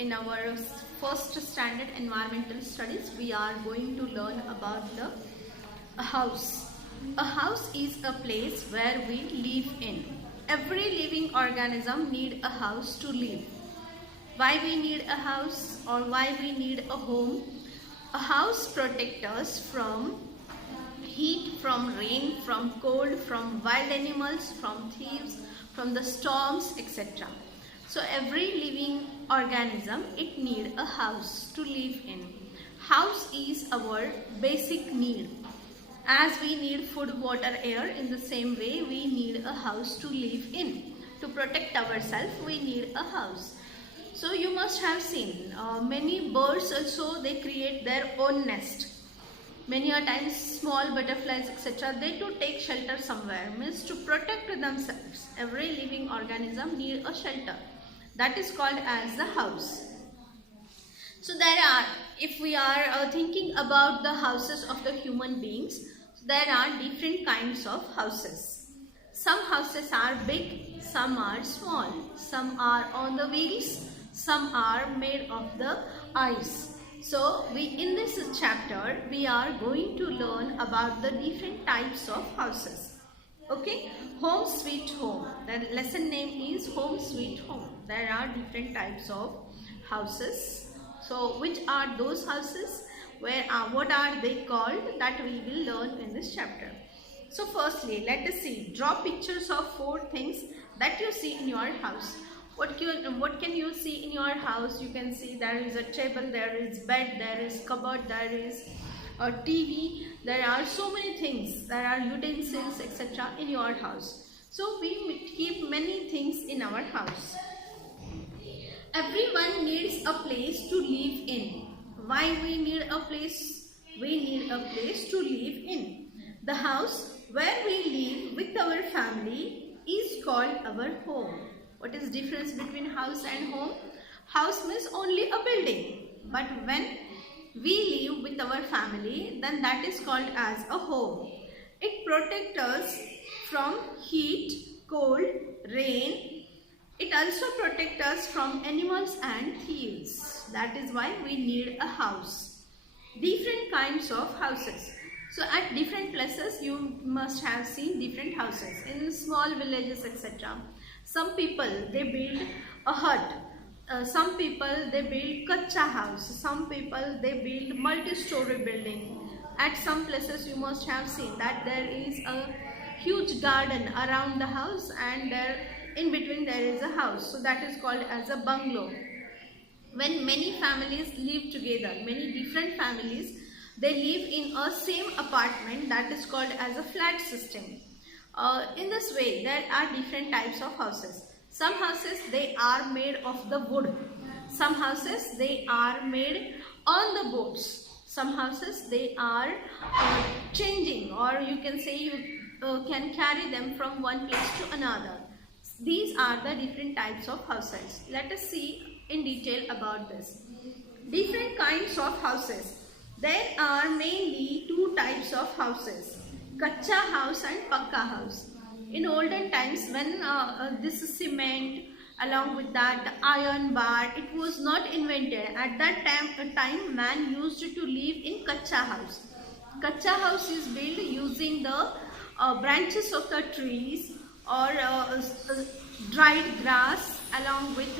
in our first standard environmental studies, we are going to learn about a house. A house is a place where we live in. Every living organism need a house to live. Why we need a house or why we need a home? A house protects us from heat, from rain, from cold, from wild animals, from thieves, from the storms, etc. So every living organism, it need a house to live in. House is our basic need. As we need food, water, air, in the same way we need a house to live in. To protect ourselves, we need a house. So you must have seen many birds also, they create their own nest. Many a times small butterflies, etc., they too take shelter somewhere, means to protect themselves. Every living organism need a shelter. That is called as the house. So there are, if we are thinking about the houses of the human beings, there are different kinds of houses. Some houses are big, some are small, some are on the wheels, some are made of the ice. So in this chapter we are going to learn about the different types of houses. Okay, home sweet home. The lesson name is home sweet home. There are different types of houses. So which are those houses? What are they called? That we will learn in this chapter. So firstly, let us see. Draw pictures of 4 things that you see in your house. What can you see in your house? You can see there is a table, there is bed, there is cupboard, there is a TV. There are so many things. There are utensils, etc. in your house. So we keep many things in our house. Everyone needs a place to live in. Why we need a place? We need a place to live in. The house where we live with our family is called our home. What is the difference between house and home? House means only a building. But when we live with our family, then that is called as a home. It protects us from heat, cold, rain. It also protects us from animals and thieves. That is why we need a house. Different kinds of houses. So at different places you must have seen different houses. In small villages, etc. Some people, they build a hut. Some people, they build kacha house. Some people, they build multi-story building. At some places you must have seen that there is a huge garden around the house, and in between there is a house. So that is called as a bungalow. When many families live together, many different families, they live in a same apartment, that is called as a flat system. In this way, there are different types of houses. Some houses, they are made of the wood. Some houses, they are made on the boats. Some houses, they are changing, or you can say you can carry them from one place to another. These are the different types of houses. Let us see in detail about this. Different kinds of houses. There are mainly 2 types of houses. Kacha house and pakka house. In olden times, when this cement, along with that iron bar, it was not invented. At that time man used to live in kacha house. Kacha house is built using the branches of the trees or dried grass along with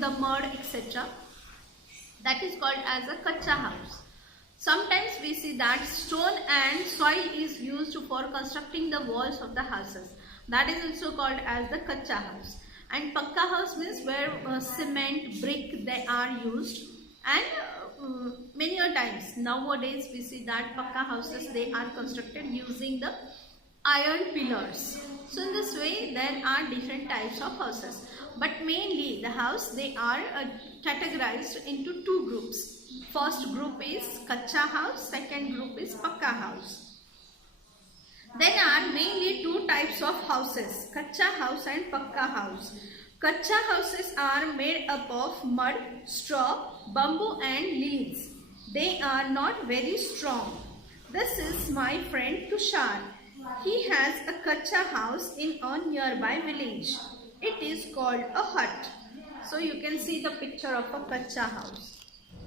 the mud, etc. That is called as a kacha house. Sometimes we see that stone and soil is used for constructing the walls of the houses. That is also called as the kacha house. And pakka house means where cement, brick, they are used. And many a times nowadays we see that pakka houses, they are constructed using the iron pillars. So in this way there are different types of houses. But mainly the house, they are categorized into 2 groups. First group is kacha house, second group is pakka house. There are mainly 2 types of houses, kacha house and pakka house. Kacha houses are made up of mud, straw, bamboo and leaves. They are not very strong. This is my friend Tushar. He has a kacha house in a nearby village. It is called a hut. So you can see the picture of a kacha house.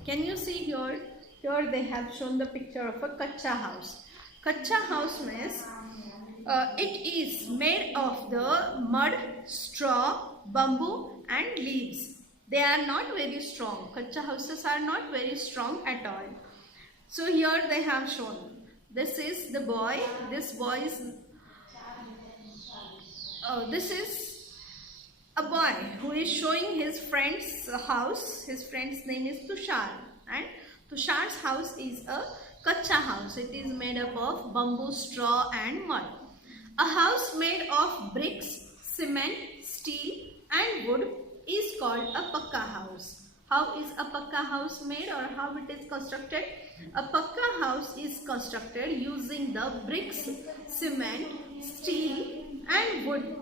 Can you see here? Here they have shown the picture of a kacha house. Kacha house means it is made of the mud, straw, bamboo and leaves. They are not very strong. Kacha houses are not very strong at all. So here they have shown. This is the boy. This boy is this is a boy who is showing his friend's house. His friend's name is Tushar, and Tushar's house is a kacha house. It is made up of bamboo, straw and mud. A house made of bricks, cement, steel and wood is called a pakka house. How is a pakka house made, or how it is constructed? A pakka house is constructed using the bricks, cement, steel and wood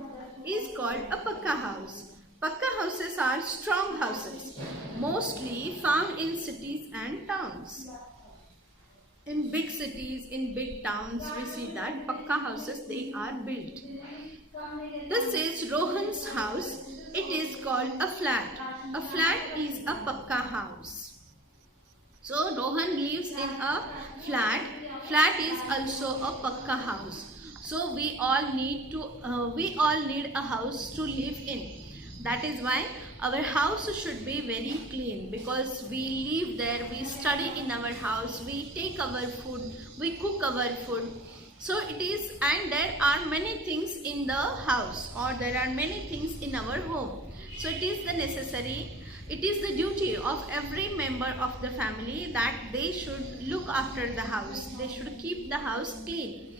is called a pakka house. Pakka houses are strong houses, mostly found in cities and towns. In big cities, in big towns, we see that pakka houses, they are built. This is Rohan's house. It is called a flat. A flat is a pakka house. So Rohan lives in a flat. Flat is also a pakka house. So we all need a house to live in. That is why our house should be very clean, because we live there, we study in our house, we take our food, we cook our food. So it is, and there are many things in the house, or there are many things in our home. So it is the duty of every member of the family that they should look after the house. They should keep the house clean.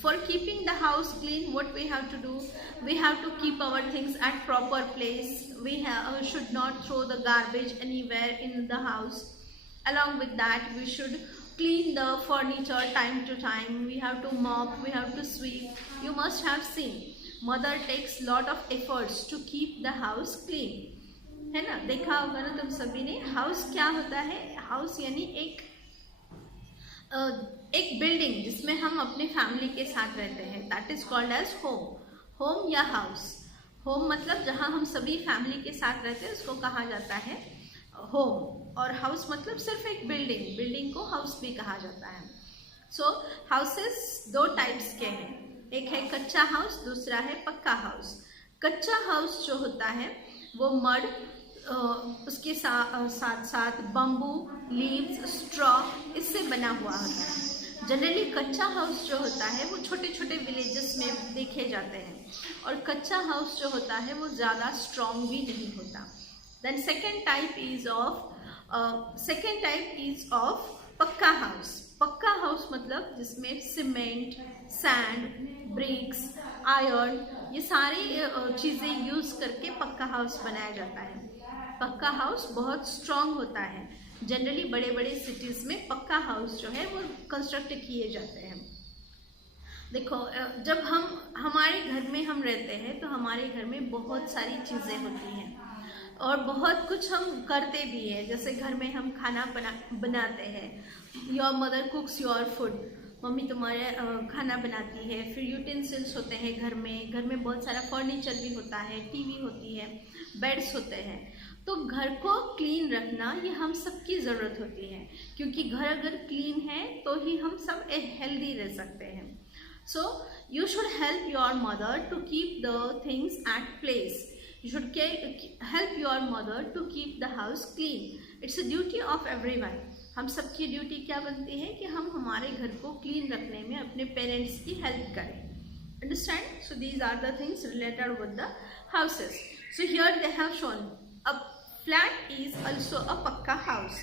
For keeping the house clean, what we have to do? We have to keep our things at proper place. We should not throw the garbage anywhere in the house. Along with that, we should clean the furniture time to time. We have to mop, we have to sweep. You must have seen, mother takes lot of efforts to keep the house clean. है ना? देखा होगा ना तुम सभी ने. House क्या होता है? हाउस यानी एक बिल्डिंग जिसमें हम अपने फैमिली के साथ रहते हैं. That is called age home. Home या हाउस. होम मतलब जहाँ हम सभी फैमिली के साथ रहते हैं उसको कहा जाता है होम. और हाउस मतलब सिर्फ एक बिल्डिंग. बिल्डिंग को हाउस भी कहा जाता है. सो हाउसेस दो टाइप्स के हैं. एक है कच्चा हाउस, दूसरा है पक्का हाउस. कच्चा हाउस जो होता है वो मड, उसके साथ साथ बम्बू, लीव्स, स्ट्रॉ इससे बना हुआ होता है. जनरली कच्चा हाउस जो होता है वो छोटे छोटे विलेजेस में देखे जाते हैं, और कच्चा हाउस जो होता है वो ज़्यादा स्ट्रॉन्ग भी नहीं होता. Then second type is of pucca house. Pucca house मतलब जिसमें सीमेंट, सैंड, ब्रिक्स, आयरन ये सारी चीज़ें यूज़ करके पक्का हाउस बनाया जाता है. पक्का हाउस बहुत स्ट्रॉन्ग होता है. जनरली बड़े बड़े सिटीज़ में पक्का हाउस जो है वो कंस्ट्रक्ट किए जाते हैं. देखो, जब हमारे घर में हम रहते हैं तो हमारे घर में बहुत सारी चीज़ें होती हैं और बहुत कुछ हम करते भी हैं. जैसे घर में हम खाना बनाते हैं. Your mother कुक्स your food. Mummy तुम्हारे खाना बनाती है. फिर यूटेंसिल्स होते हैं घर में बहुत सारा फर्नीचर भी होता है, टीवी होती है, बेड्स होते हैं. तो घर को क्लीन रखना ये हम सबकी ज़रूरत होती है, क्योंकि घर अगर क्लीन है तो ही हम सब हेल्दी रह सकते हैं. So you should help your mother to keep the things at place. You should help your mother to keep the house clean. It's a duty of everyone. हम सबकी ड्यूटी क्या बनती है कि हम हमारे घर को क्लीन रखने में अपने पेरेंट्स की हेल्प करें. Understand? So these are the things related with the houses. So here they have shown a flat is also a pakka house.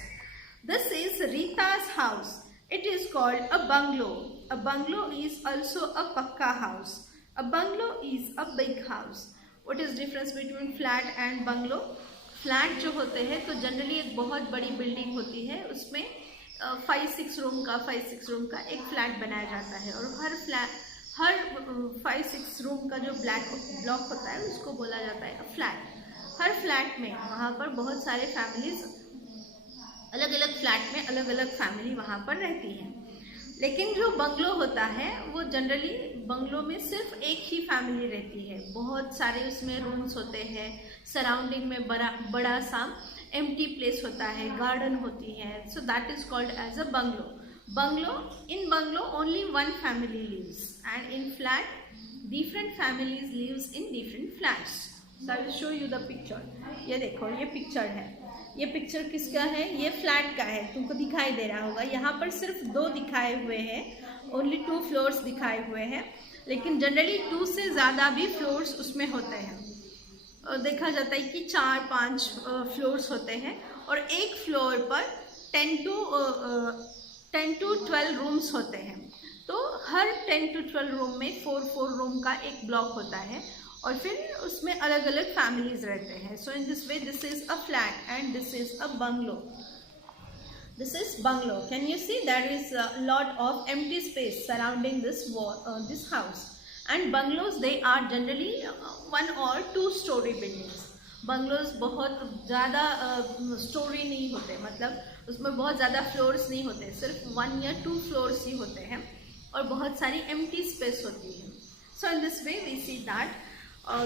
This is Rita's house. It is called a bungalow. A bungalow is also a pakka house. A bungalow is a big house. What is difference between flat and bungalow? Flat जो होते हैं तो generally एक बहुत बड़ी building होती है, उसमें 5-6 रूम का एक फ्लैट बनाया जाता है. और हर 5-6 रूम का जो ब्लॉक होता है उसको बोला जाता है फ्लैट. हर फ्लैट में वहाँ पर बहुत सारे फैमिलीज, अलग अलग फ्लैट में अलग अलग फैमिली वहाँ पर रहती हैं. लेकिन जो बंगलो होता है वो जनरली बंगलो में सिर्फ एक ही फैमिली रहती है. बहुत सारे उसमें रूम्स होते हैं, सराउंडिंग में बड़ा सा एम्प्टी प्लेस होता है, गार्डन होती है, so that is called as a bungalow. In bungalow only one family lives, and in flat different families lives in different flats. So I will show you the picture. ये देखो, ये picture है. ये picture किसका है? ये flat का है. तुमको दिखाई दे रहा होगा. यहाँ पर सिर्फ 2 दिखाए हुए हैं, ओनली 2 फ्लोर्स दिखाए हुए हैं, लेकिन जनरली 2 से ज़्यादा भी फ्लोर्स उसमें होते हैं. देखा जाता है कि 4-5 फ्लोर्स होते हैं, और एक फ्लोर पर 10 to 12 रूम्स होते हैं. तो हर 10 to 12 रूम में 4 रूम का एक ब्लॉक होता है, और फिर उसमें अलग अलग फैमिलीज रहते हैं. So in this way this is a flat and this is a bungalow. This is bungalow. Can you see there is a lot of empty space surrounding this house? And bungalows, they are generally 1 or 2 story buildings. Bungalows बहुत ज़्यादा story नहीं होते, मतलब उसमें बहुत ज़्यादा floors नहीं होते, सिर्फ 1 या 2 फ्लोर्स ही होते हैं, और बहुत सारी एम्प्टी स्पेस होती है. So in this way we see that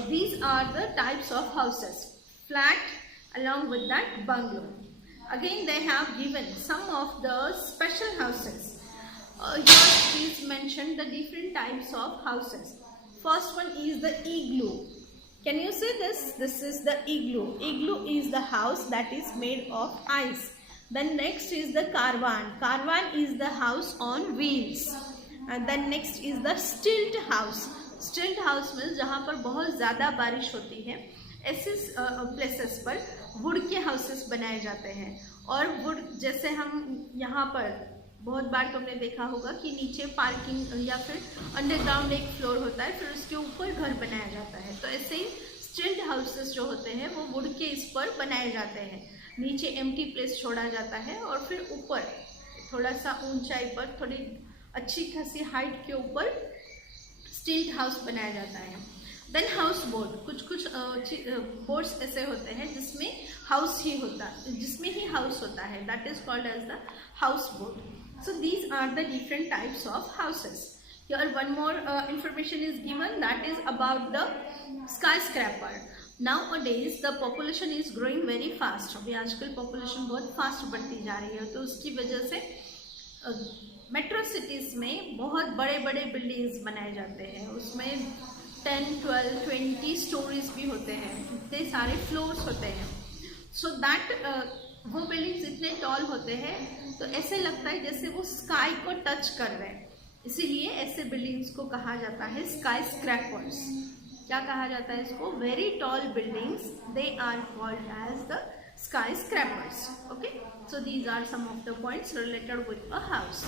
these are the types of houses: flat along with that bungalow. Again they have given some of the special houses. Here please mention the different types of houses. First one is the igloo. Can you see this? This is the igloo. Igloo is the house that is made of ice. Then next is the carvan. Carvan is the house on wheels. And then next is the stilt house. Stilt house means जहाँ पर बहुत ज़्यादा बारिश होती है, ऐसे places पर would के हाउसेस बनाए जाते हैं. और वुड जैसे हम यहाँ पर बहुत बार तुमने देखा होगा कि नीचे पार्किंग या फिर अंडरग्राउंड एक फ्लोर होता है, फिर उसके ऊपर घर बनाया जाता है. तो ऐसे ही स्टिल्ट हाउसेस जो होते हैं वो वुड के इस पर बनाए जाते हैं. नीचे एम्प्टी प्लेस छोड़ा जाता है, और फिर ऊपर थोड़ा सा ऊंचाई पर, थोड़ी अच्छी खासी हाइट के ऊपर स्टिल्ट हाउस बनाया जाता है. Then houseboat. कुछ बोट्स ऐसे होते हैं जिसमें हाउस ही होता है, that is called as the houseboat. So these are the different types of houses. Here one more information is given, that is about the skyscraper. Nowadays the population is growing very fast. अभी आजकल population बहुत fast बढ़ती जा रही है, तो उसकी वजह से मेट्रो सिटीज़ में बहुत बड़े बड़े बिल्डिंग्स बनाए जाते हैं. उसमें 10, 12, 20 स्टोरीज भी होते हैं, इतने सारे फ्लोर्स होते हैं. सो दैट वो बिल्डिंग्स इतने टॉल होते हैं तो ऐसे लगता है जैसे वो स्काई को टच कर रहे हैं. इसीलिए ऐसे बिल्डिंग्स को कहा जाता है स्काई स्क्रैपर्स. क्या कहा जाता है इसको? Very tall buildings, they are called as the skyscrapers. Okay, so these are some of the points related with a house.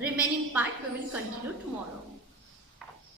Remaining part we will continue tomorrow.